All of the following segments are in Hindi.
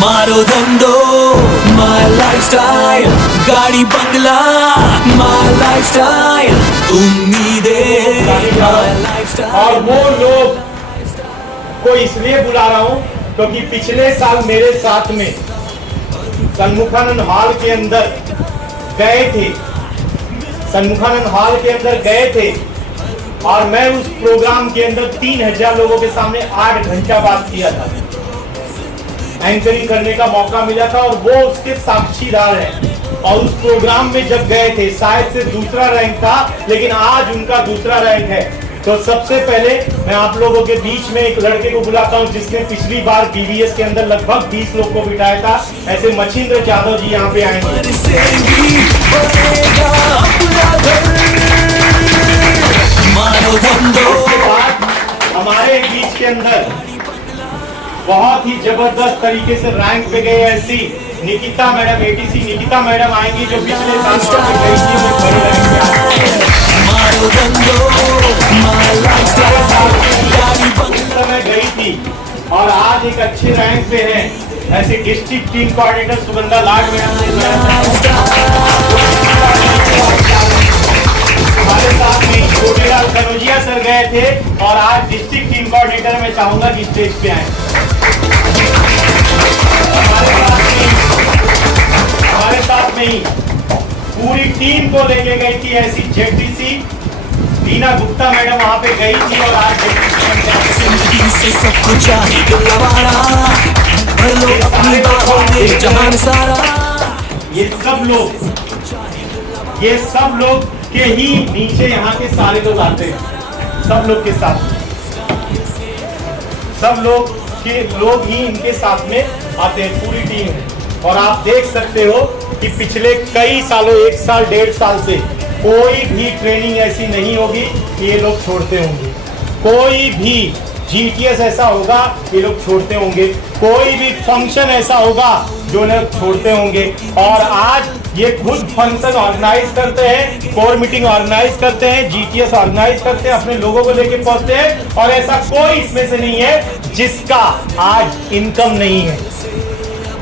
मारो धंधो माय लाइफस्टाइल, गाड़ी बंगला माय लाइफस्टाइल, उम्मीदें माय लाइफस्टाइल। और वो लोग को इसलिए बुला रहा हूँ क्योंकि पिछले साल मेरे साथ में सन्मुखानंद हॉल के अंदर गए थे, सन्मुखानंद हॉल के अंदर गए थे और मैं उस प्रोग्राम के अंदर 3000 लोगों के सामने 8 घंटा बात किया था, एंकरिंग करने का मौका मिला था और वो उसके साक्षीदार हैं। और उस प्रोग्राम में जब गए थे शायद से दूसरा रैंक था, लेकिन आज उनका दूसरा रैंक है। तो सबसे पहले मैं आप लोगों के बीच में एक लड़के को बुलाता हूं जिसने पिछली बार बीबीएस के अंदर लगभग 20 लोग को बिठाया था। ऐसे मच्छिंद्र जाधव जी यहाँ पे आएंगे। उसके बाद हमारे बीच के अंदर बहुत ही जबरदस्त तरीके से रैंक पे गए ऐसी Nikita madam, ATC Nikita madam आएंगी जो पिछले साल गई थी, वो बड़े रैंक पे आएंगे। समय गई थी और आज एक अच्छे रैंक पे है। ऐसे डिस्ट्रिक्ट टीम कोऑर्डिनेटर सुगंधा लाड मैडम हमारे साथ में छोटेलाल कनौजिया सर गए थे और आज डिस्ट्रिक्ट टीम कोऑर्डिनेटर मैं चाहूंगा कि स्टेज पे आए। हमारे साथ में ही पूरी टीम को लेके गई थी ऐसी जेटीसी रीना गुप्ता मैडम वहां पे गई थी और आज जिंदगी से सब कुछ चाहिए गवारा, भर लो अपनी बाहों में जहान सारा। ये सब लोग के ही नीचे यहाँ के सारे लोग आते हैं, सब लोग के साथ, सब लोग के लोग ही इनके साथ में आते हैं, पूरी टीम है। और आप देख सकते हो कि पिछले कई सालों, 1 साल 1.5 साल से कोई भी ट्रेनिंग ऐसी नहीं होगी कि ये लोग छोड़ते होंगे, कोई भी जीटीएस ऐसा होगा ये लोग छोड़ते होंगे, कोई भी फंक्शन ऐसा होगा जो लोग छोड़ते होंगे। और आज ये खुद फंक्शन ऑर्गेनाइज करते हैं, कोर मीटिंग ऑर्गेनाइज करते हैं, जीटीएस ऑर्गेनाइज करते हैं, अपने लोगों को लेके पहुंचते हैं और ऐसा कोई इसमें से नहीं है जिसका आज इनकम नहीं है।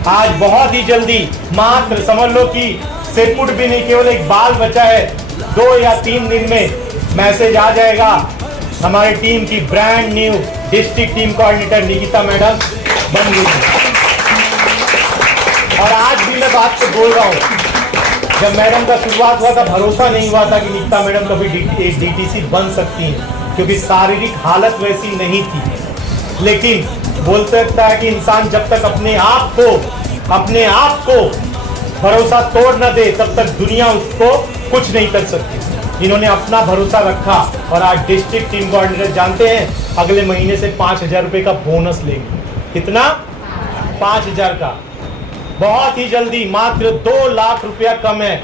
आज बहुत ही जल्दी, मात्र समझ लो कि सेपुट भी नहीं, केवल एक बाल बचा है, 2 या 3 दिन में मैसेज आ जाएगा हमारी टीम की brand new district team coordinator Nikita madam बन गई। और आज भी मैं बात को बोल रहा हूँ, जब मैडम का शुरुआत हुआ था भरोसा नहीं हुआ था कि निकिता मैडम कभी एक डीटीसी बन सकती हैं, क्योंकि शारीरिक हालत वैसी नहीं थी। लेकिन बोल सकता है कि इंसान जब तक अपने आप को भरोसा तोड़ न दे तब तक दुनिया उसको कुछ नहीं कर सकती। इन्होंने अपना भरोसा रखा और आज डिस्ट्रिक्ट टीम कोऑर्डिनेटर जानते हैं अगले महीने से 5000 रुपए का बोनस लेंगे। कितना? 5000 का। बहुत ही जल्दी, मात्र 2 लाख रुपया कम है।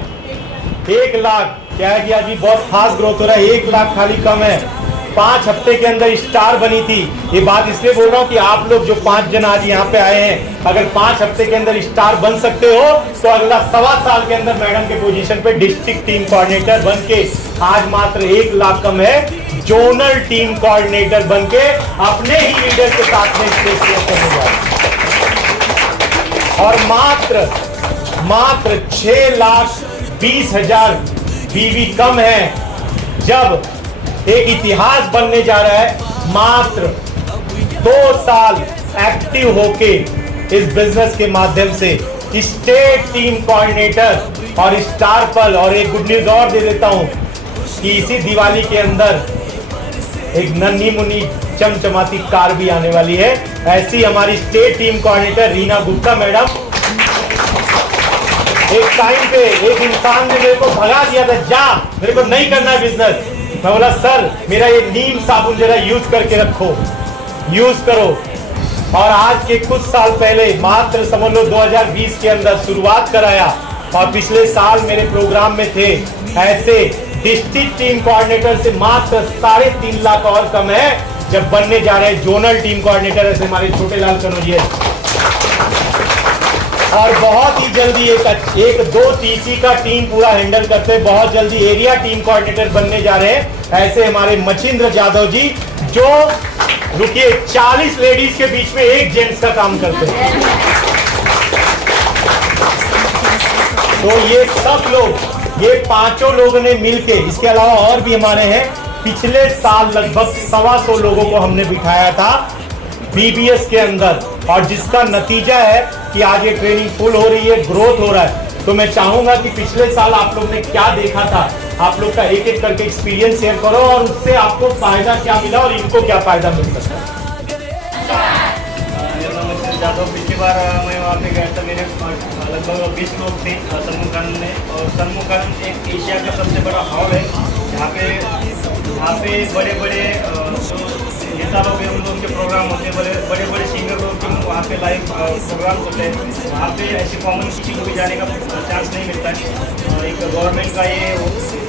1 लाख क्या है कि अभी बहुत खास ग्रोथ हो रहा है, 1 लाख खाली कम है। 5 हफ्ते के अंदर स्टार बनी थी। ये बात इसलिए बोल रहा हूँ कि आप लोग जो 5 जन आज यहाँ पे आए हैं, अगर 5 हफ्ते के अंदर स्टार बन सकते हो तो अगला 1.25 साल के अंदर मैडम के पोजीशन पे डिस्ट्रिक्ट टीम कोऑर्डिनेटर बन के आज मात्र 1 लाख कम है, जोनल टीम कोऑर्डिनेटर बन के अपने ही लीडर के साथ में स्टेज करने जा रहे हैं। और मात्र 6,20,000 बीवी कम है, जब एक इतिहास बनने जा रहा है। मात्र 2 साल एक्टिव होके इस बिजनेस के माध्यम से स्टेट टीम कोऑर्डिनेटर और स्टार पल। और एक गुड न्यूज और दे देता हूं कि इसी दिवाली के अंदर एक नन्ही मुन्नी चमचमाती कार भी आने वाली है। ऐसी हमारी state team coordinator Reena Gupta madam, एक टाइम पे एक इंसान ने मेरे को भगा दिया था, जा मेरे को नहीं करना है बिजनेस। मैं बोला सर मेरा ये नीम साबुन जरा यूज करके रखो, यूज करो। और आज के कुछ साल पहले, मात्र समझ लो 2020 के अंदर शुरुआत कराया और पिछले साल मेरे प्रोग्राम में थे। ऐसे डिस्ट्रिक्ट टीम कोऑर्डिनेटर से मात्र 3.5 लाख और कम है, जब बनने जा रहे हैं जोनल टीम कोऑर्डिनेटर ऐसे हमारे छोटेलाल कनौजिया। और बहुत ही जल्दी एक 2 टीसी का टीम पूरा हैंडल करते हैं, बहुत जल्दी एरिया टीम कोऑर्डिनेटर बनने जा रहे हैं ऐसे हमारे मच्छिंद्र जाधव जी, जो रुकिए 40 लेडीज के बीच में एक जेंट्स का काम करते हैं। तो ये सब लोग, ये पांचों लोगों ने मिलके, इसके अलावा और भी हमारे हैं, पिछले साल लगभग 125 लोगों को हमने बिठाया था बीबीएस के अंदर, और जिसका नतीजा है कि आज ये ट्रेनिंग फुल हो रही है, ग्रोथ हो रहा है। तो मैं चाहूंगा कि पिछले साल आप लोग ने क्या देखा था, आप लोग का एक एक करके एक्सपीरियंस शेयर करो और उससे आपको फायदा क्या मिला और इनको क्या फायदा मिल सकता है। जादव, पिछली बार मैं वहाँ पे गया था, मेरे लगभग 20 लोग थे सन्मुखानंद में। और सन्मुखानंद एक एशिया का सबसे बड़ा हॉल है, जहाँ पे बड़े बड़े नेता लोग हैं, उन लोगों के प्रोग्राम होते हैं, बड़े बड़े सिंगर लोग के वहाँ पे लाइव प्रोग्राम होते हैं। वहाँ पे ऐसे कॉमन किसी को भी जाने का चांस नहीं मिलता है, एक गवर्नमेंट का ये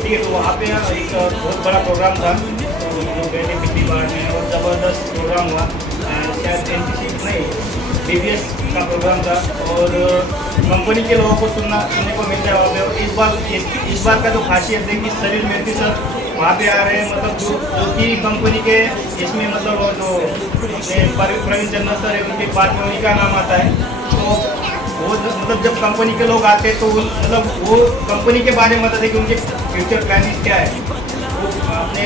ठीक है। तो वहाँ पे एक बहुत बड़ा प्रोग्राम था, तो लोग गए थे पिछली बार में, और ज़बरदस्त प्रोग्राम हुआ। शायद एनटीसी नहीं, बीबीएस का प्रोग्राम था, और कंपनी के लोगों को सुनने को मिलता है वहाँ पे। और इस बार का जो खासियत है कि सलील मेहती सर वहाँ पे आ रहे हैं, मतलब जो कि कंपनी के इसमें मतलब जो प्रवीण चंद्र सर है, उनके बाद में उन्हीं का नाम आता है। तो वो मतलब जब कंपनी के लोग आते हैं तो मतलब वो कंपनी के बारे में बताते हैं कि उनके फ्यूचर प्लानिंग क्या है, वो अपने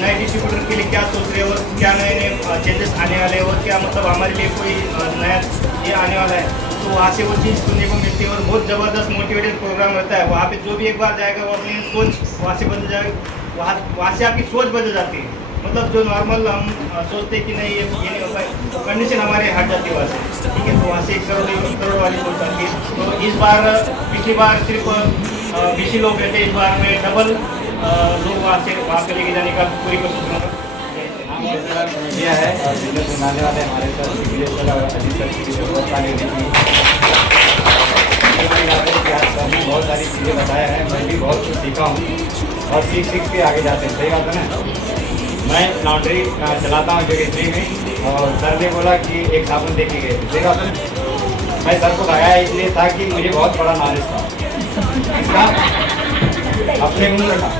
नए डिस्ट्रीब्यूटर के लिए क्या सोच रहे हैं, और क्या नए नए चेंजेस आने वाले हैं, और क्या मतलब हमारे लिए कोई नया ये आने वाला है। तो वहाँ से वो चीज़ सुनने को मिलती है, और बहुत ज़बरदस्त मोटिवेटेड प्रोग्राम रहता है। वहाँ पे जो भी एक बार जाएगा वो अपनी सोच वहाँ से बदल जाएगी, वहाँ से आपकी सोच बदल जाती है। मतलब जो नॉर्मल हम सोचते हैं कि नहीं ये नहीं होता है, तो कंडीशन हमारे हट जाती है वहाँ से, ठीक है। तो वहाँ से 1 करोड़ वाली सोच आती है। तो इस बार पिछली बार सिर्फ 20 लोग गए थे, इस बार में डबल लोग वहाँ पे लेके जाने का पूरी कोशिश करूँगा। मीडिया है और बिजनेस बनाने वाले हमारे सर सीबीएस बहुत सारी चीज़ें बताया है, मैं भी बहुत कुछ सीखा हूँ और सीख के आगे जाते हैं। सही बात है ना। मैं लॉन्ड्री चलाता हूँ जोगेश्वरी में, और सर ने बोला कि एक साबुन दे के गए। सही बात है ना। मैं सर को लगाया इसलिए था कि मुझे बहुत बड़ा नॉलेज था इसका, अपने उम्र का।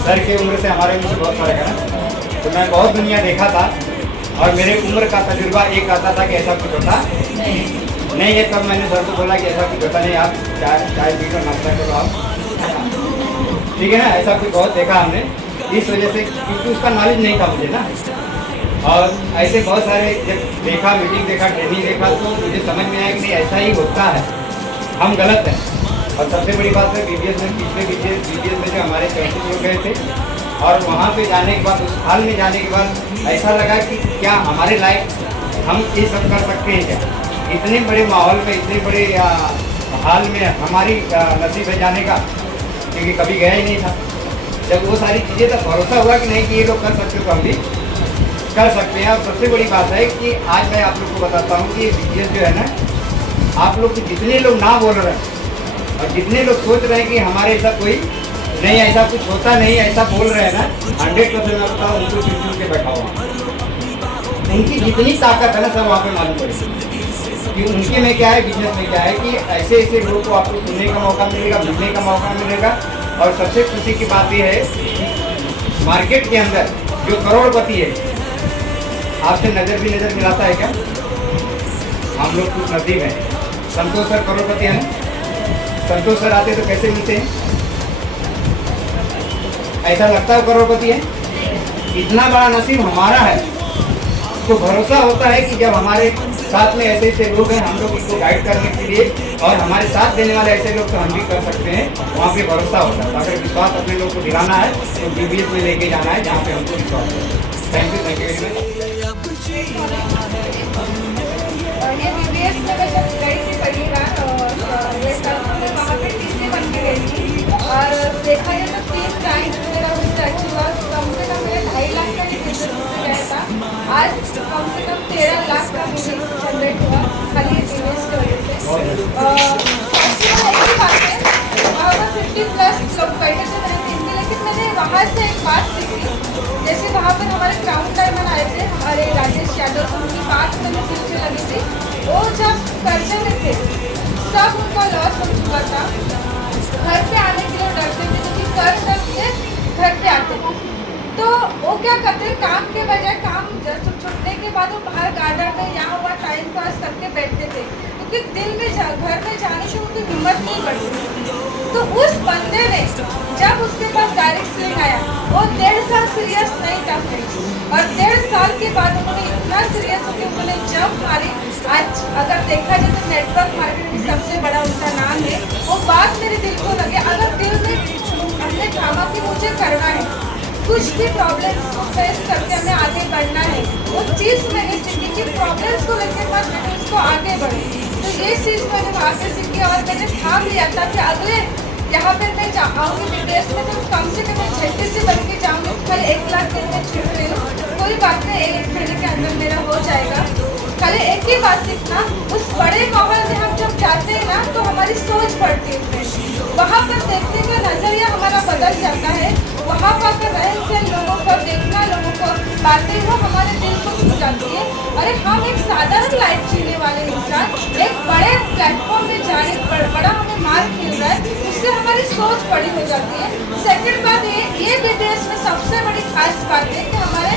सर की उम्र से हमारे उम्र से बहुत फर्क है ना। तो मैं बहुत दुनिया देखा था, और मेरे उम्र का तजुर्बा एक आता था कि ऐसा कुछ होता नहीं है। तब मैंने सर को बोला कि ऐसा कुछ होता नहीं, आप चाय पी कर नाश्ता करो आप, ठीक है ना। ऐसा कुछ बहुत देखा हमने, इस वजह से, क्योंकि उसका नॉलेज नहीं था मुझे ना। और ऐसे बहुत सारे जब देखा, मीटिंग देखा, ट्रेनिंग देखा, तो मुझे समझ में आया कि नहीं ऐसा ही होता है, हम गलत हैं। और सबसे बड़ी बात है बीबीएस में, पिछले बीबीएस में जो हमारे 35 लोग गए थे, और वहाँ पे जाने के बाद, उस हाल में जाने के बाद ऐसा लगा कि क्या हमारे लायक हम ये सब कर सकते हैं क्या। इतने बड़े माहौल में, इतने बड़े हाल में हमारी नसीब है जाने का, क्योंकि कभी गया ही नहीं था। जब वो सारी चीज़ें, तब भरोसा हुआ कि नहीं कि ये लोग कर सकते तो हम भी कर सकते हैं। और सबसे बड़ी बात है कि आज मैं आप लोग को बताता हूँ कि बीबीएस जो है ना, आप लोग जितने लोग ना बोल रहे हैं और जितने लोग सोच रहे हैं कि हमारे ऐसा कोई नहीं, ऐसा कुछ होता नहीं, ऐसा बोल रहे हैं ना, 100% मैं बताऊँ उनको चुन के बैठा हुआ। उनकी जितनी ताकत है ना, सब वहाँ पे मालूम पड़ेगी कि उनके में क्या है, बिजनेस में क्या है, कि ऐसे लोगों को आपको सुनने का मौका मिलेगा, मिलने का मौका मिलेगा। और सबसे खुशी की बात यह है कि मार्केट के अंदर जो करोड़पति है, आपसे नज़र मिलाता है क्या? हम लोग कुछ नसीब हैं। संतोष सर करोड़पति हैं, संतोष सर आते तो कैसे मिलते हैं? ऐसा लगता है करोड़पति है। इतना बड़ा नसीब हमारा है, तो भरोसा होता है कि जब हमारे साथ में ऐसे लोग हैं, हम लोग इनको गाइड करने के लिए, और हमारे साथ देने वाले ऐसे लोग तो हम भी कर सकते हैं, वहाँ पे भरोसा होता है। अगर विश्वास अपने लोग को दिलाना है तो बीबीएस में लेके जाना है, जहाँ पे हमको विश्वास है। Thank you very much. ये बीबीएस में मैं जब गई थी पहली बार, ये वहाँ पे टीचर बन के गई थी, और देखा जाए तो 3 टाइम मेरा उससे अच्छी बात, कम से कम मेरा 2.5 लाख का बिजनेस उससे गया था। आज कम से कम 13 लाख का मुझे जनरेट हुआ खाली बीबीएस की वजह से। ऐसी बात है, वहाँ पर 50+ लोग बैठे थे मेरे टीम में, लेकिन मैंने वहाँ से एक बात सीखी। जैसे वहाँ पर हमारे क्राउन डायमंड आए थे, हमारे राजेश यादव, उनकी बात मैंने दिल से लगी थी। वो जब कर्जे में थे, सब उनका लॉस हो चुका था, घर पे आने के लिए डरते थे, क्योंकि कर्ज करके घर पे आते थे। तो वो क्या करते हैं, काम के बजाय, काम छुटने के बाद वो बाहर गार्डन में यहाँ हुआ टाइम पास करके बैठते थे। तो उनके दिल में घर में जाने से उनकी हिम्मत नहीं बढ़ती। तो उस बंदे ने जब उसके पास डायरेक्ट स्लिंग आया, वो 1.5 साल सीरियस नहीं था फ्रेंड्स, और 1.5 साल के बाद उन्होंने इतना सीरियस होकर उन्होंने जब मारी। आज अगर देखा जाए तो नेटवर्क मार्केट में सबसे बड़ा उनका नाम है। वो बात मेरे दिल को लगे, अगर दिल में हमने ठामा कि मुझे करना है, कुछ भी प्रॉब्लम्स को फेस करके हमें आगे बढ़ना है, वो चीज़ मैंने सीखी कि प्रॉब्लम्स को लेकर बाद मैंने उसको आगे बढ़ी। तो ये चीज़ मैंने वहाँ से सीखी और मैंने ठाम लिया था कि अगले यहाँ पर मैं आऊँगी विदेश में तो कम से कम झंडे से बन के जाऊँगी। कल 1 लाख दिन में छूट रही हूँ, कोई बात नहीं, 1 महीने के अंदर मेरा हो जाएगा। कल एक ही बात सीखना, उस बड़े माहौल में हम जब जाते हैं ना तो हमारी सोच बढ़ती है, वहाँ पर देखने का नजरिया हमारा बदल जाता है। वहाँ पर रहन सहन लोगों को देखना, लोगों को बातें वो हमारे दिल को छू जाती है। अरे हम एक साधारण लाइफ जीने वाले इंसान एक बड़े प्लेटफॉर्म में जाने पर बड़ा हमें मार खेल रहा है, उससे हमारी सोच बड़ी हो जाती है। सेकंड बात ये विदेश में सबसे बड़ी खास बात है कि हमारे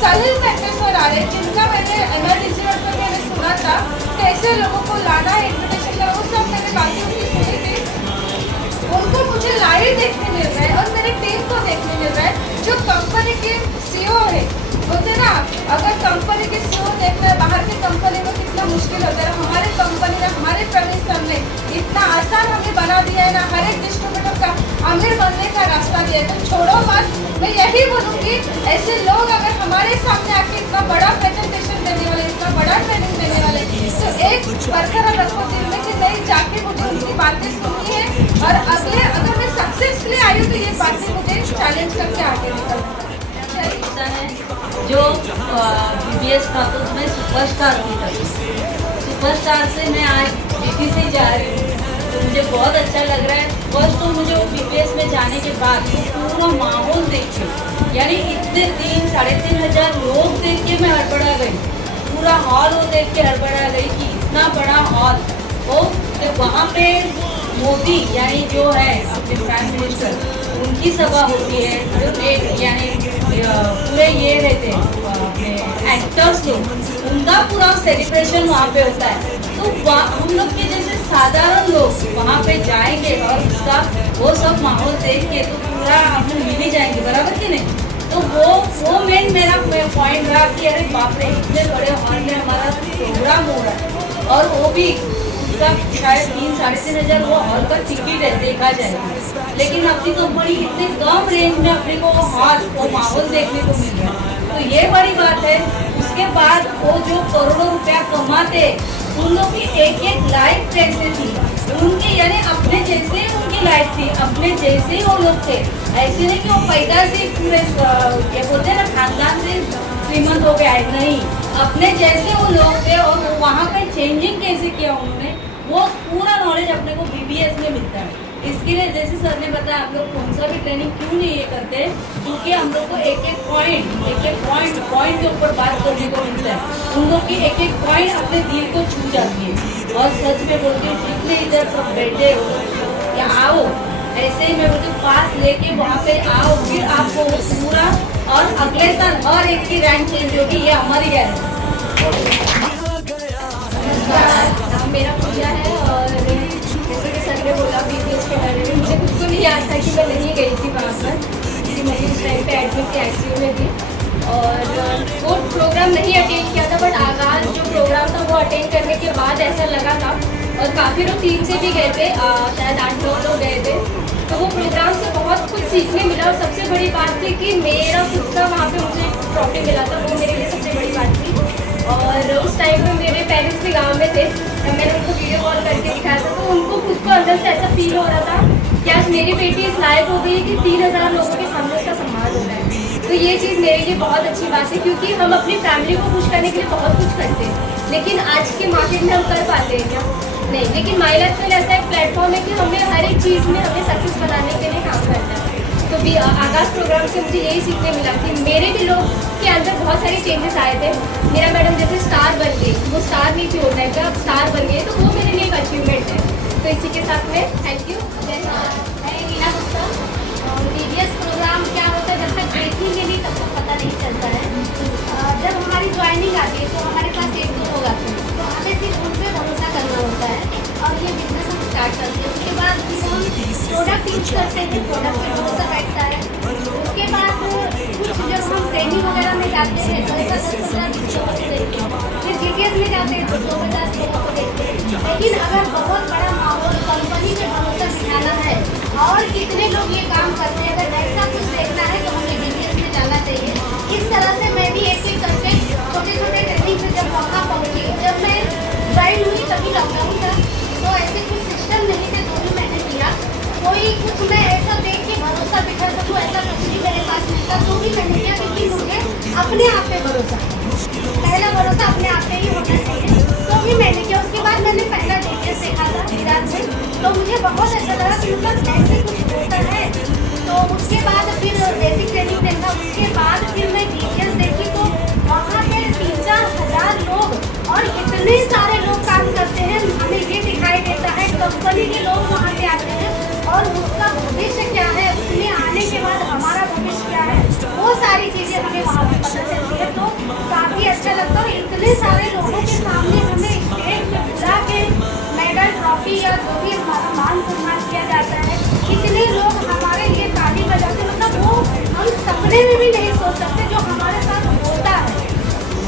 सलील मेहता सर आ रहे हैं, जिनका मैंने MLDC पर मैंने सुना था कैसे लोगों को लाना है, इन्विटेशन का, वो सब मैंने बातें उनकी सुनी थी। उनको मुझे लाइव देखने मिल रहा है और मेरी टीम को देखने मिल रहा है। जो कंपनी के CEO है, बोलते ना अगर कंपनी के CEO देखना है बाहर की कंपनी में कितना मुश्किल होता है, हमारे कंपनी ने हमारे प्रवीण सर ने इतना आसान हमें बना दिया है ना, हर एक डिस्ट्रीब्यूटर का अमीर बनने का रास्ता दिया है। तो छोड़ो मत, मैं यही बोलूँगी ऐसे लोग अगर हमारे सामने आके इतना बड़ा प्रेजेंटेशन देने वाले, इतना बड़ा ट्रेनिंग देने वाले, तो एक बरकरार रखो दिल में कि नहीं, जाके मुझे उनकी बातें सुननी है और अगले अगर मैं सक्सेसफुली आई हूँ तो ये बातें मुझे चैलेंज करके आगे निकलना है। जो BBS था तो उसमें सुपरस्टार की तरफ, सुपरस्टार से मैं आज DT से जा रही हूँ, तो मुझे बहुत अच्छा लग रहा है। फर्स्ट तो मुझे वो BBS में जाने के बाद तो पूरा माहौल देख के, यानी इतने 3-3.5 हज़ार लोग देख के मैं हड़बड़ा गई, पूरा हॉल वो देख के हड़बड़ा गई कि इतना बड़ा हॉल हो। तो वहाँ पे मोदी यानी जो है अपने प्राइम मिनिस्टर, उनकी सभा होती है, जो यानी पूरे ये रहते हैं अपने एक्टर्स लोग, उनका पूरा सेलिब्रेशन वहाँ पे होता है। तो हम लोग के जैसे साधारण लोग वहाँ पे जाएंगे और उसका वो सब माहौल देख के तो पूरा हम लोग मिल ही जाएंगे, बराबर कि नहीं। तो वो मेन मेरा पॉइंट रहा कि अरे बाप रे, इतने बड़े हॉल में हमारा प्रोग्राम हो रहा है और वो भी उसका शायद 3-3.5 हज़ार वो हॉल का टिकट है देखा जाए, लेकिन अपनी कंपनी इतने कम रेंज में अपने को वो माहौल देखने को मिल रहा है, तो ये बड़ी बात है। उसके बाद वो जो करोड़ों रुपया कमाते, उन लोग की एक लाइफ कैसे थी उनकी, यानी अपने जैसे उनकी लाइफ थी, अपने जैसे वो लोग थे। ऐसे नहीं कि वो पैदा से पूरे ये बोलते हैं ना खानदान से श्रीमंत हो गया है, नहीं, अपने जैसे वो लोग थे और वहाँ पे चेंजिंग कैसे किया उन्होंने, वो पूरा नॉलेज अपने को BBS में मिलता है। इसके लिए जैसे सर ने बताया, हम लोग कौन सा भी ट्रेनिंग क्यों नहीं ये करते, क्योंकि हम लोग को एक पॉइंट के ऊपर बात करने को मिलता है। उन लोग की एक पॉइंट अपने दिल को छू जाती है। और सच में बोलती हूँ, जितने इधर सब बैठे हो या आओ, ऐसे ही मैं बोलती हूँ पास लेके वहाँ पे आओ, फिर आपको पूरा, और अगले साल हर एक की रैंक चेंज होगी, ये हमारी गारंटी। मेरा पूजा है और जैसे कि सर ने बोला BBS के बारे में, मुझे खुद को नहीं याद था कि मैं नहीं गई थी वहाँ पर, क्योंकि मैं उस टाइम पे एडमिट थी, ICU में थी और वो प्रोग्राम नहीं अटेंड किया था। बट आगाज जो प्रोग्राम था वो अटेंड करने के बाद ऐसा लगा था, और काफ़ी लोग टीम से भी गए थे, शायद 8-9 लोग गए थे, तो वो प्रोग्राम से बहुत कुछ सीखने मिला। और सबसे बड़ी बात थी कि मेरा खुद का वहाँ पे मुझे ट्रॉफी मिला था, वो मेरे लिए सबसे बड़ी बात थी। और उस टाइम पे मेरे पेरेंट्स भी गांव में थे, मैंने उनको वीडियो कॉल करके दिखाया था, तो उनको खुद को अंदर से ऐसा फील हो रहा था कि आज मेरी बेटी इस लायक हो गई कि 3000 लोगों के सामने उसका सम्मान हो रहा है। तो ये चीज़ मेरे लिए बहुत अच्छी बात है, क्योंकि हम अपनी फैमिली को खुश करने के लिए बहुत कुछ करते हैं, लेकिन आज के मार्केट में हम कर पाते हैं क्या? नहीं। लेकिन माई लाइफ में ऐसा एक प्लेटफॉर्म है कि हमें हर एक चीज़ में हमें सक्सेस बनाने के लिए काम करना है। तो भी आगाज प्रोग्राम से मुझे यही सीखने मिला कि मेरे भी लोग के अंदर बहुत सारे चेंजेस आए थे। मेरा मैडम जैसे स्टार बन गई, वो स्टार नहीं थी वो टाइप का, अब स्टार बन गई, तो वो मेरे लिए एक अचीवमेंट है। तो इसी के साथ में थैंक यू। मैं नीला गुप्ता। BBS प्रोग्राम क्या होता है, जब तक देखेंगे नहीं तब तक पता नहीं चलता है। जब हमारी ज्वाइनिंग आती है तो हमारे पास 1-2 लोग आते हैं, तो हमें सिर्फ उन पर भरोसा करना होता है। प्रोडक्ट यूज करते हैं, प्रोडक्ट पे भरोसा बैठता है। उसके बाद कुछ जब हम ट्रेनिंग वगैरह में जाते हैं तो ऐसा 10-15 लोगों को देखते हैं, फिर GTS में जाते हैं तो 100-50 लोगों को देखते हैं। लेकिन अगर बहुत बड़ा माहौल कंपनी पे भरोसा दिखाना है और कितने लोग ये काम करते हैं, अगर ऐसा कुछ देखना है तो हमें GTS में जाना चाहिए। इस तरह से मैं भी एक करके छोटे-छोटे ट्रेनिंग से जब मौका पहुँची, जब मैं ज्वाइन हुई तभी लॉकडाउन था, तो ऐसे कुछ सिस्टम नहीं थे, तो भी मैंने किया। कोई कुछ मैं ऐसा देख के भरोसा दिखा सकूँ, ऐसा कुछ भी मेरे पास नहीं था, तो भी मैंने किया, क्योंकि मुझे अपने आप पे भरोसा, पहला भरोसा अपने आप पे ही होना चाहिए, तो भी मैंने किया। उसके बाद मैंने पहला GTS देखा था ईरान से, तो मुझे बहुत अच्छा लगा कि मतलब ऐसे कुछ होता है। तो उसके बाद फिर बेसिक ट्रेनिंग देखा, उसके बाद फिर मैं GTS देखी, तो वहाँ पे 3-4 हज़ार लोग और इतने सारे लोग काम करते हैं। हमें ये दिखाई देता है कंपनी के लोग वहाँ पे आते हैं और उसका भविष्य क्या है, उसमें आने के बाद हमारा भविष्य क्या है, वो सारी चीज़ें हमें वहाँ पे पता चलती है। तो काफ़ी अच्छा लगता है। इतने सारे लोगों के सामने हमें स्टेज पे बुला के मेडल, ट्रॉफी या जो भी हमारा मान सम्मान किया जाता है, इतने लोग हमारे लिए ताली बजाते हैं, मतलब वो हम सपने में भी नहीं सोच सकते जो हमारे साथ होता है।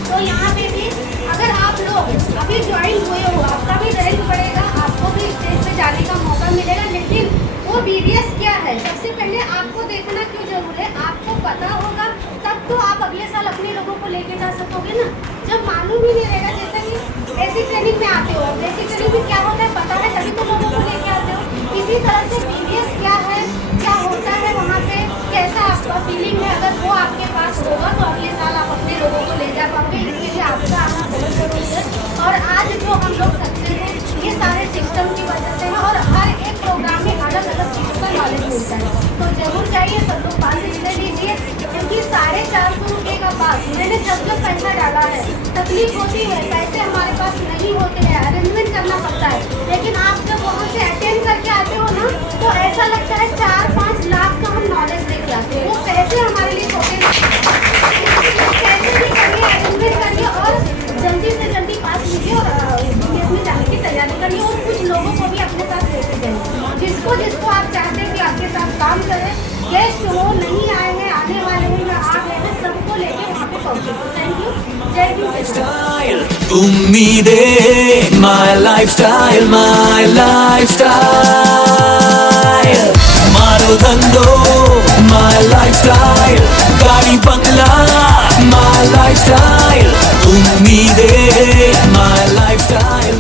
तो यहाँ पे भी अगर आप लोग अभी ज्वाइन हुए हो, आपका भी रैंक बढ़ेगा, आपको भी स्टेज पे जाने का मौका मिलेगा। लेकिन वो BDS क्या है, सबसे पहले आपको देखना क्यों जरूरी है, आपको पता होगा तब तो आप अगले साल अपने लोगों को लेके जा सकोगे ना। जब मालूम ही नहीं रहेगा, जैसे कि बेसिक ट्रेनिंग में आते हो, बेसिक ट्रेनिंग में क्या होता है पता है, तभी तो लोगों को लेके आते हो। इसी तरह से BDS क्या है, क्या होता है वहाँ पे, कैसा आपका फीलिंग है, अगर वो आपके पास होगा तो अगले साल आप अपने लोगों को ले जा पाओगे। इसके लिए आपका आना बहुत जरूरी है। और आज जो हम लोग सकते हैं ये सारे सिस्टम की वजह से है, और हर एक प्रोग्राम में अलग अलग चीज़ों का नॉलेज मिलता है। तो जरूर जाइए, सब लोग पास ले लीजिए, क्योंकि 450 रुपये का पास मैंने जब पैसा डाला है, तकलीफ होती है, पैसे हमारे पास नहीं होते हैं, अरेंजमेंट करना पड़ता है। लेकिन आप जब वहाँ से अटेंड करके आते हो ना, तो ऐसा लगता है 4-5 लाख का हम नॉलेज लेके आते हैं। वो पैसे हमारे लिए छोटे पैसे भी करिए, अरेंजमेंट करिए और जल्दी से जल्दी पास लीजिए और GTS में जाने की तैयारी करिए। और कुछ लोगों को भी अपने साथ लेके जाइए, जिसको जिसको आप चाहते हैं कि आपके साथ काम करें। गेस्ट हो, नहीं आए हैं, आने वाले हैं या आ गए हैं, सबको लेके वहाँ पे पहुँचे। थैंक यू, जय हिंद। स्टाइल उम्मीदें, my lifestyle, मारो धंधो, my lifestyle, गाड़ी बंगला, my lifestyle, उम्मीदें, my lifestyle।